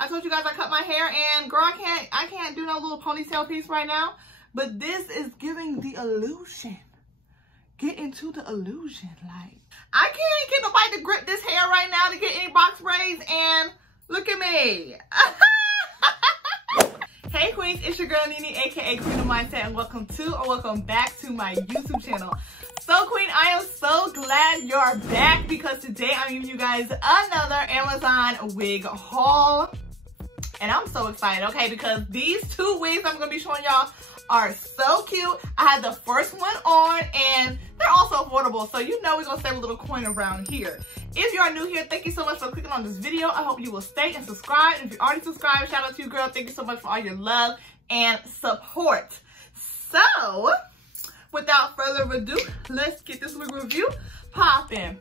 I told you guys I cut my hair, and girl, I can't do no little ponytail piece right now, but this is giving the illusion. Get into the illusion. Like, I can't get nobody to grip this hair right now to get any box braids, and look at me. Hey queens, it's your girl Nene, aka Queendom Mindset, and welcome back to my YouTube channel. So queen, I am so glad you're back because today I'm giving you guys another Amazon wig haul. And I'm so excited, okay, because these two wigs I'm gonna be showing y'all are so cute. I had the first one on and they're also affordable, so you know we're gonna save a little coin around here. If you are new here, thank you so much for clicking on this video. I hope you will stay and subscribe. And if you're already subscribed, shout out to you, girl. Thank you so much for all your love and support. So, without further ado, let's get this wig review popping.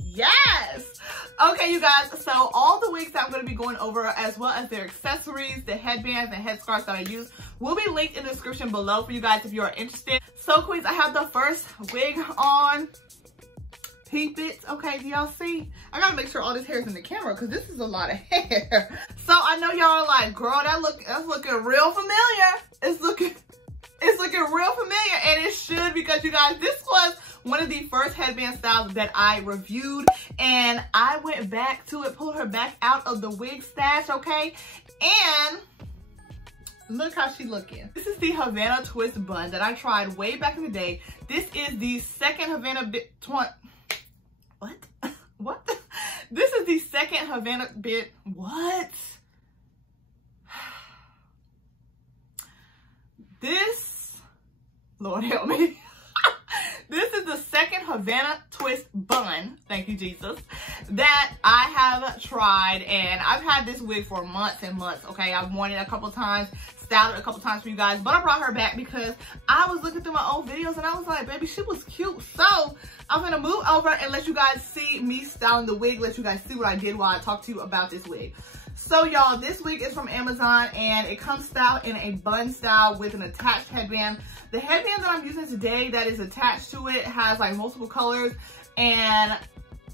Yes! Okay, you guys, so all the wigs that I'm going to be going over, as well as their accessories, the headbands and headscarves that I use, will be linked in the description below for you guys if you are interested. So, queens, I have the first wig on. Peep it. Okay, do y'all see? I gotta make sure all this hair is in the camera because this is a lot of hair. So I know y'all are like, girl, that's looking real familiar. It's looking real familiar, and it should, because you guys, this was one of the first headband styles that I reviewed, and I went back to it, pulled her back out of the wig stash, okay? And look how she looking. This is the Havana twist bun that I tried way back in the day. This is the second Havana What? This is the second Havana bit. What? This, Lord help me. This is the second Havana twist bun, thank you Jesus, that I have tried, and I've had this wig for months and months, okay? I've worn it a couple times, styled it a couple times for you guys, but I brought her back because I was looking through my old videos and I was like, baby, she was cute. So I'm gonna move over and let you guys see me styling the wig, let you guys see what I did while I talk to you about this wig. So y'all, this wig is from Amazon and it comes styled in a bun style with an attached headband. The headband that I'm using today that is attached to it has like multiple colors, and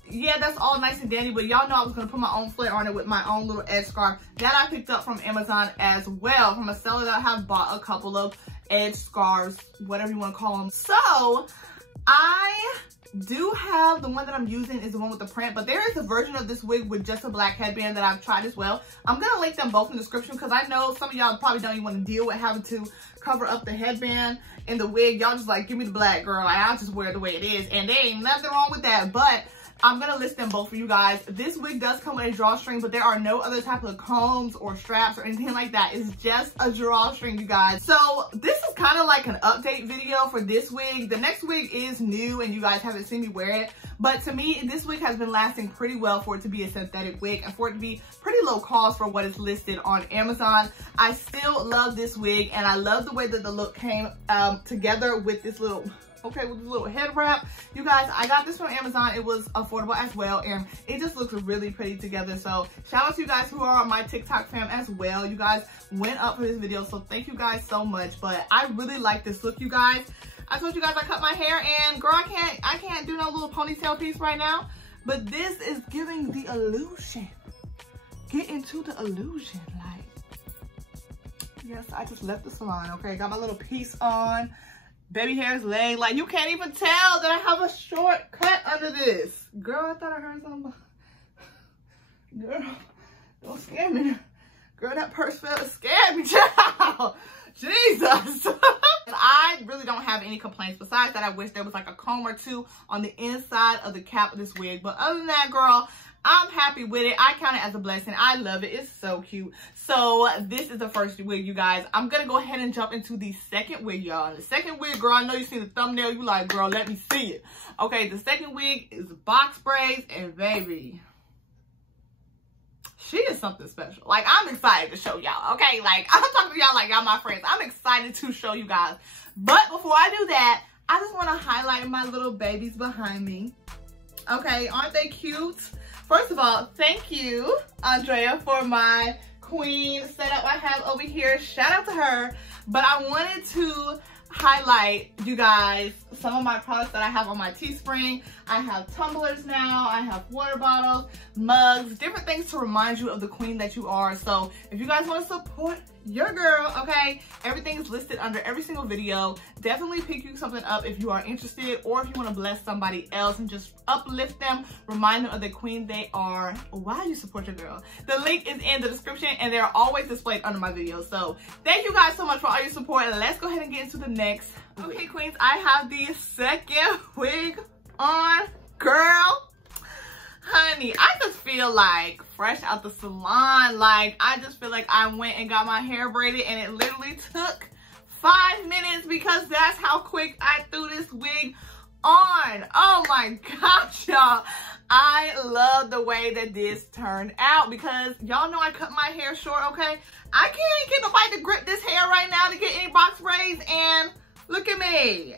yeah, that's all nice and dandy, but y'all know I was gonna put my own flair on it with my own little edge scarf that I picked up from Amazon as well, from a seller that I have bought a couple of edge scarves, whatever you wanna call them. So I do have the one that I'm using is the one with the print, but there is a version of this wig with just a black headband that I've tried as well. I'm gonna link them both in the description because I know some of y'all probably don't even want to deal with having to cover up the headband in the wig. Y'all just like, give me the black, girl. Like, I'll just wear it the way it is, and there ain't nothing wrong with that, but I'm gonna list them both for you guys. This wig does come with a drawstring, but there are no other type of combs or straps or anything like that. It's just a drawstring, you guys. So this is kind of like an update video for this wig. The next wig is new and you guys haven't seen me wear it, but to me, this wig has been lasting pretty well for it to be a synthetic wig and for it to be pretty low cost for what is listed on Amazon. I still love this wig, and I love the way that the look came together with this little head wrap. You guys, I got this from Amazon. It was affordable as well, and it just looks really pretty together. So shout out to you guys who are on my TikTok fam as well. You guys went up for this video, so thank you guys so much. But I really like this look, you guys. I told you guys I cut my hair, and girl, I can't do no little ponytail piece right now, but this is giving the illusion. Get into the illusion. Like, yes, I just left the salon, okay? Got my little piece on. Baby hair is laid. Like, you can't even tell that I have a short cut under this. Girl, I thought I heard something. Girl, don't scare me. Girl, that purse fell to scare me, child. Jesus. I really don't have any complaints. Besides that, I wish there was like a comb or two on the inside of the cap of this wig. But other than that, girl, I'm happy with it. I count it as a blessing. I love it. It's so cute. So this is the first wig, you guys. I'm going to go ahead and jump into the second wig, y'all. The second wig, girl, I know you see the thumbnail. You like, girl, let me see it. Okay, the second wig is box braids, and baby, she is something special. Like, I'm excited to show y'all, okay? Like, I'm talking to y'all like y'all my friends. I'm excited to show you guys. But before I do that, I just want to highlight my little babies behind me. Okay, aren't they cute? First of all, thank you, Andrea, for my queen setup I have over here. Shout out to her. But I wanted to highlight, you guys, some of my products that I have on my Teespring. I have tumblers now, I have water bottles, mugs, different things to remind you of the queen that you are. So if you guys want to support your girl, okay, everything is listed under every single video. Definitely pick you something up if you are interested, or if you want to bless somebody else and just uplift them, remind them of the queen they are while you support your girl. The link is in the description and they're always displayed under my videos. So thank you guys so much for all your support, and let's go ahead and get into the next wig. Okay, queens, I have the second wig on. Girl, honey, I just feel like fresh out the salon. Like, I just feel like I went and got my hair braided and it literally took 5 minutes, because that's how quick I threw this wig on. Oh my gosh, y'all. I love the way that this turned out, because y'all know I cut my hair short, okay? I can't get nobody to grip this hair right now to get any box braids, and look at me.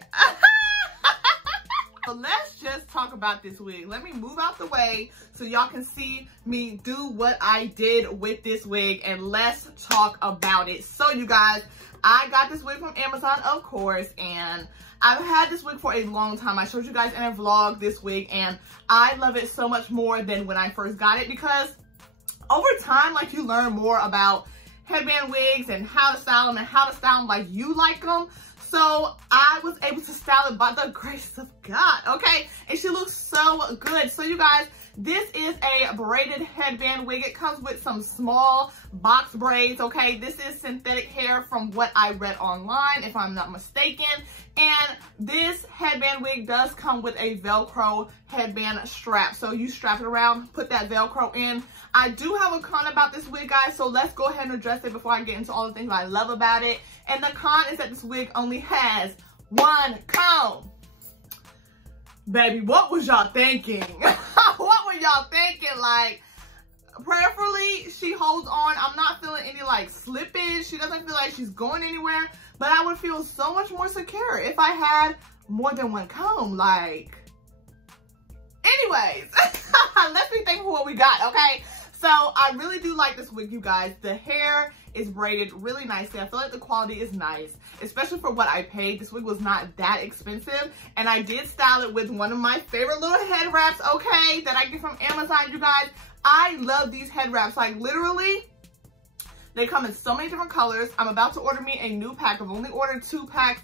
So let's just talk about this wig. Let me move out the way so y'all can see me do what I did with this wig, and let's talk about it. So you guys, I got this wig from Amazon, of course, and I've had this wig for a long time. I showed you guys in a vlog this wig, and I love it so much more than when I first got it, because over time, like, you learn more about headband wigs and how to style them and how to style them like you like them. So I was able to style it by the grace of God, okay? And she looks so good. So you guys, this is a braided headband wig. It comes with some small box braids, okay? This is synthetic hair from what I read online, if I'm not mistaken. And this headband wig does come with a Velcro headband strap. So you strap it around, put that Velcro in. I do have a con about this wig, guys, so let's go ahead and address it before I get into all the things I love about it. And the con is that this wig only has one comb. Baby, what was y'all thinking? What were y'all thinking? Like, prayerfully, she holds on. I'm not feeling any, like, slippage. She doesn't feel like she's going anywhere. But I would feel so much more secure if I had more than one comb. Like, anyways, let's be thankful for what we got, okay? So I really do like this wig, you guys. The hair is braided really nicely. I feel like the quality is nice, especially for what I paid. This wig was not that expensive, and I did style it with one of my favorite little head wraps, okay, that I get from Amazon, you guys. I love these head wraps. Like, literally, they come in so many different colors. I'm about to order me a new pack. I've only ordered 2 packs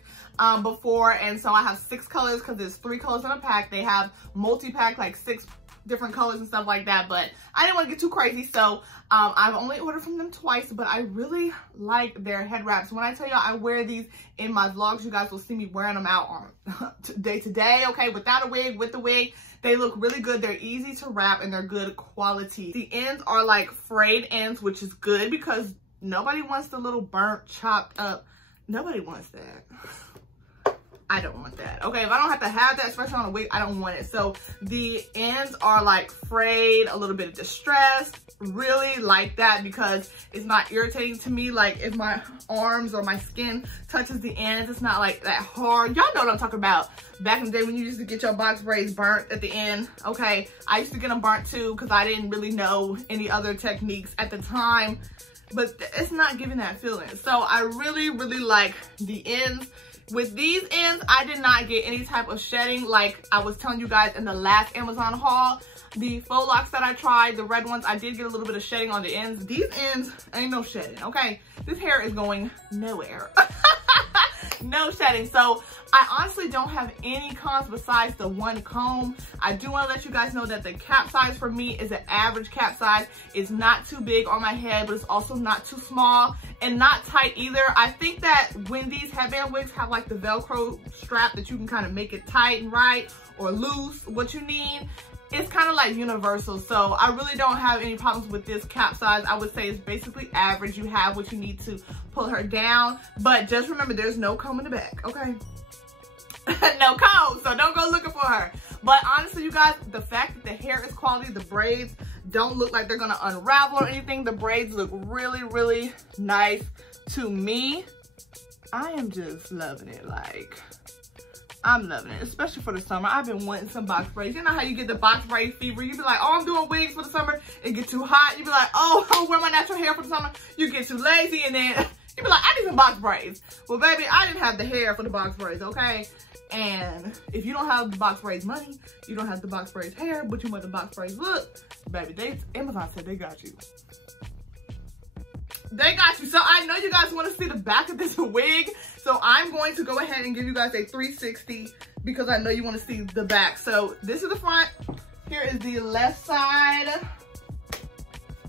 before, and so I have 6 colors because there's 3 colors in a pack. They have multi-pack, like 6 different colors and stuff like that, but I didn't want to get too crazy, so I've only ordered from them twice. But I really like their head wraps. When I tell y'all I wear these in my vlogs, you guys will see me wearing them out on day to day, okay, without a wig, with the wig. They look really good. They're easy to wrap and they're good quality. The ends are like frayed ends, which is good because nobody wants the little burnt, chopped up. Nobody wants that. I don't want that. Okay, if I don't have to have that, especially on a wig, I don't want it. So the ends are like frayed, a little bit distressed. Really like that because it's not irritating to me. Like, if my arms or my skin touches the ends, it's not like that hard. Y'all know what I'm talking about. Back in the day when you used to get your box braids burnt at the end. Okay, I used to get them burnt too because I didn't really know any other techniques at the time. But it's not giving that feeling. So I really, really like the ends. With these ends, I did not get any type of shedding like I was telling you guys in the last Amazon haul. The faux locks that I tried, the red ones, I did get a little bit of shedding on the ends. These ends ain't no shedding, okay? This hair is going nowhere. No shedding. So I honestly don't have any cons besides the one comb. I do want to let you guys know that the cap size for me is an average cap size. It's not too big on my head, but it's also not too small and not tight either. I think that when these headband wigs have like the Velcro strap that you can kind of make it tight and right or loose, what you need, it's kind of like universal. So I really don't have any problems with this cap size. I would say it's basically average. You have what you need to pull her down, but just remember there's no comb in the back, okay? No comb, so don't go looking for her. But honestly, you guys, the fact that the hair is quality, the braids don't look like they're gonna unravel or anything. The braids look really, really nice to me. I am just loving it. Like, I'm loving it, especially for the summer. I've been wanting some box braids. You know how you get the box braid fever? You be like, oh, I'm doing wigs for the summer. It get too hot. You be like, oh, I'll wear my natural hair for the summer. You get too lazy, and then You be like, I need some box braids. Well, baby, I didn't have the hair for the box braids, okay? And if you don't have the box braids money, you don't have the box braids hair, but you want the box braids look, baby, Amazon said they got you. They got you. So I know you guys want to see the back of this wig. So I'm going to go ahead and give you guys a 360 because I know you want to see the back. So this is the front. Here is the left side.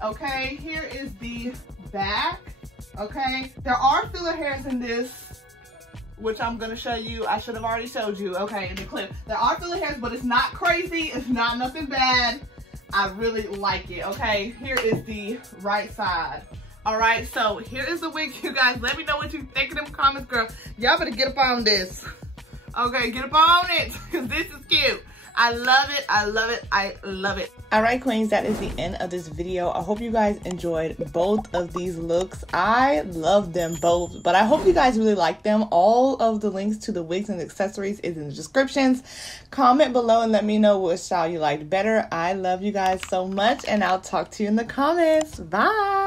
Okay, here is the back. Okay, there are filler hairs in this, which I'm gonna show you. I should have already showed you, okay, in the clip. There are filler hairs, but it's not crazy. It's not nothing bad. I really like it, okay? Here is the right side. All right, so here is the wig, you guys. Let me know what you think in them comments, girl. Y'all better get up on this. Okay, get up on it, because this is cute. I love it, I love it, I love it. All right, queens, that is the end of this video. I hope you guys enjoyed both of these looks. I love them both, but I hope you guys really like them. All of the links to the wigs and accessories is in the descriptions. Comment below and let me know which style you liked better. I love you guys so much, and I'll talk to you in the comments. Bye.